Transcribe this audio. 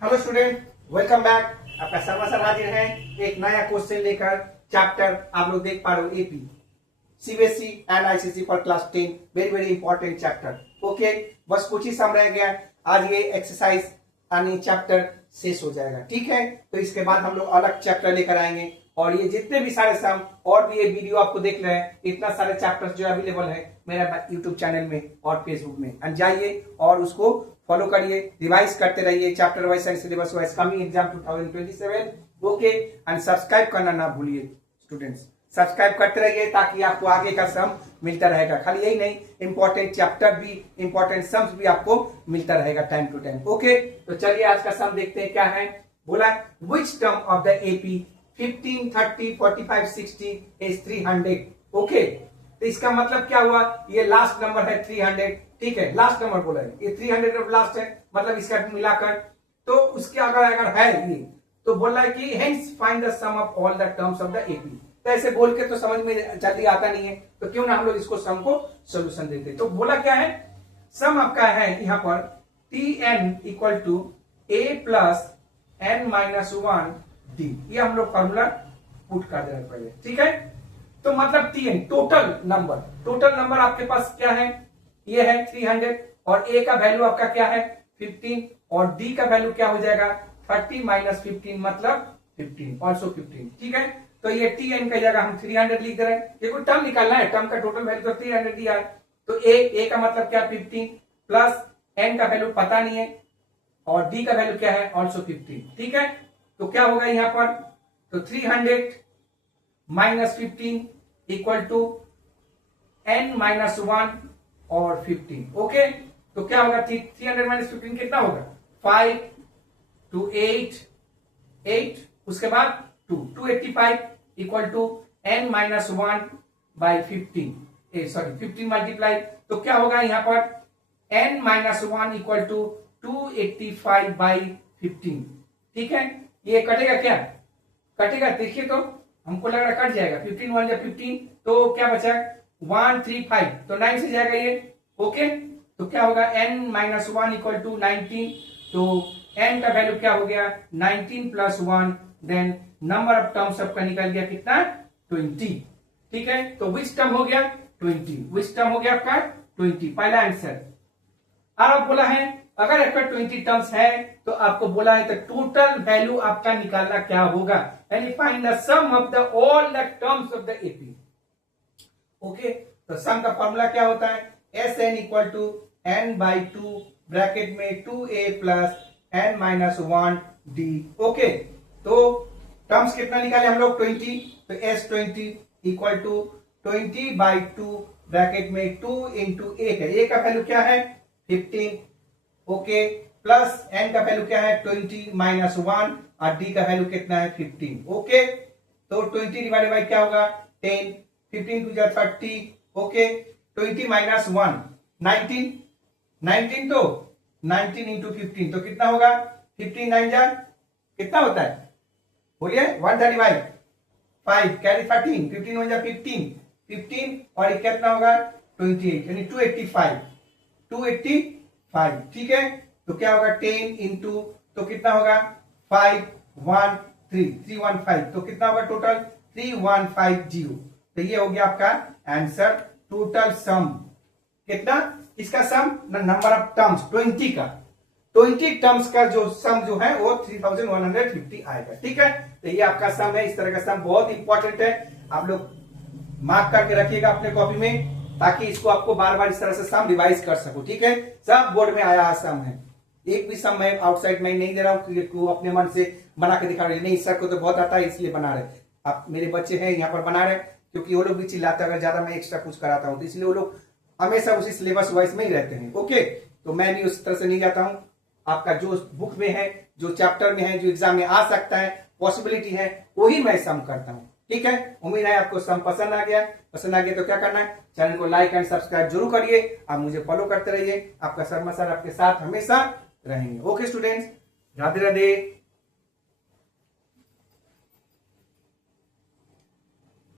Hello student, welcome back. आपका Sharma sir हाजिर है एक नया क्वेश्चन लेकर। चैप्टर आप लोग देख पा रहे हो AP CBSE and ICSE for class 10। Very very important chapter. Okay, बस कुछ ही सम रह गया। आज ये एक्सरसाइज यानी चैप्टर शेष हो जाएगा। ठीक है, तो इसके बाद हम लोग अलग चैप्टर लेकर आएंगे और ये जितने भी सारे सम और भी ये वीडियो आपको देख रहे हैं, इतना सारे चैप्टर्स जो अवेलेबल है मेरा यूट्यूब चैनल में और फेसबुक में, जाइए और उसको फॉलो करिए, रिवाइज करते रहिए chapter wise and syllabus wise coming exam 2027। Okay, and subscribe करना ना भूलिए स्टूडेंट्स, सब्सक्राइब करते रहिए ताकि आपको आगे का सम मिलता रहेगा। खाली यही नहीं, इंपॉर्टेंट चैप्टर भी, इंपॉर्टेंट सम्स भी आपको मिलता रहेगा टाइम टू टाइम। ओके, तो चलिए आज का सम देखते हैं क्या है। बोला which term of the AP 15, 30, 45, 60 is 300। Okay, तो इसका मतलब क्या हुआ, ये लास्ट नंबर है 300। ठीक है, लास्ट नंबर बोला है, ये 300 लास्ट है, मतलब इसका मिलाकर तो उसके अगर है ये, तो बोला है कि hence find the sum of all the terms of the AP. तो ऐसे बोल के तो समझ में जल्दी आता नहीं है, तो क्यों ना हम लोग इसको सम को सोल्यूशन देते। तो बोला क्या है, सम आपका है यहाँ पर tn equal to a plus n minus 1 d। ये हम लोग फॉर्मूला पुट कर दे रहे हैं पहले। ठीक है, तो मतलब tn टोटल नंबर आपके पास क्या है, ये है 300 और a का वैल्यू आपका क्या है 15 और d का वैल्यू क्या हो जाएगा 30 माइनस 15 मतलब 15 ऑल्सो 15। ठीक है, तो ये tn का जगह हम 300 लिख रहे हैं। ये कोई टर्म निकालना है, टर्म का टोटल वैल्यू तो 300 दिया है, तो a का मतलब क्या 15 प्लस n का वैल्यू पता नहीं है और d का वैल्यू क्या है ऑल्सो 15। ठीक है, तो क्या होगा यहां पर, तो 300 minus 15 equal to n minus 1 और 15। ओके, तो क्या होगा 300 माइनस 15 कितना होगा 5 टू 8 उसके बाद 285 equal to n minus 1 by 15 sorry 15 multiply, तो क्या होगा यहां पर n minus 1 equal to 285 by 15। ठीक है, ये कटेगा क्या, कटेगा देखिए, तो हमको लग रहा कट जाएगा 15 1 या 15, तो क्या बचा 135, तो 9 से जाएगा ये। ओके, तो क्या होगा n माइनस 1 इक्वल टू 19, तो n का वैल्यू क्या हो गया 19 plus 1, then number of terms सबका निकल गया कितना 20। ठीक है, तो विच टर्म हो गया 20, विच टर्म हो गया आपका 20, पहला आंसर। और अब बोला है अगर आपका 20 टर्म्स है तो आपको बोला है तो टोटल वैल्यू आपका निकालना क्या होगा, यानी find the sum of the all the terms of the AP. Okay, तो सम का फॉर्मूला क्या होता है, Sn equal to n by 2 bracket में 2a plus n minus 1 d। Okay, तो टर्म्स कितना निकाले हम लोग 20, तो S20 equal to 20 by 2 bracket में 2 इंटू a है, a का वैल्यू क्या है 15। ओके, प्लस n का वैल्यू क्या है 20 माइनस 1 और d का वैल्यू कितना है 15। ओके, तो 20 डिवाइडेड बाई क्या होगा 10, 15 टू 30। ओके, 20 माइनस 1 19 तो 19 इंटू 15 तो कितना होगा 15 9 जा कितना होता है बोलिए 135 कैरी 13, 15 1 जा 15 और कितना होगा 28 यानी 285। ठीक है, तो क्या होगा 10 इंटू तो कितना होगा 315 तो कितना होगा टोटल 3150। तो ये हो गया आपका आंसर। टोटल सम कितना, इसका सम नंबर ऑफ टर्म्स 20 का 20 टर्म्स का जो सम जो है वो 3150 आएगा। ठीक है, तो ये आपका सम है। इस तरह का सम बहुत इंपॉर्टेंट है, आप लोग मार्क करके रखिएगा अपने कॉपी में ताकि इसको आपको बार बार इस तरह से सम रिवाइज कर सको। ठीक है, सब बोर्ड में आया सम है, एक भी सम मैं आउटसाइड में नहीं दे रहा हूं, अपने मन से बना के दिखा रहे नहीं, सर को तो बहुत आता है इसलिए बना रहे। आप मेरे बच्चे हैं यहाँ पर बना रहे क्योंकि वो लोग भी चिल्लाते हैं अगर ज्यादा मैं एक्स्ट्रा कुछ कराता हूं, तो इसलिए वो लोग हमेशा उसी सिलेबस वाइज में ही रहते हैं। ओके, तो मैं भी उस तरह से नहीं जाता हूं, आपका जो बुक में है, जो चैप्टर में है, जो एग्जाम में आ सकता है, पॉसिबिलिटी है, वही मैं सम करता हूं। ठीक है, उम्मीद है आपको सम पसंद आ गया तो क्या करना है, चैनल को लाइक एंड सब्सक्राइब जरूर करिए, आप मुझे फॉलो करते रहिए। आपका शर्मा सर आपके साथ हमेशा रहेंगे। Okay students, Radhe Radhe.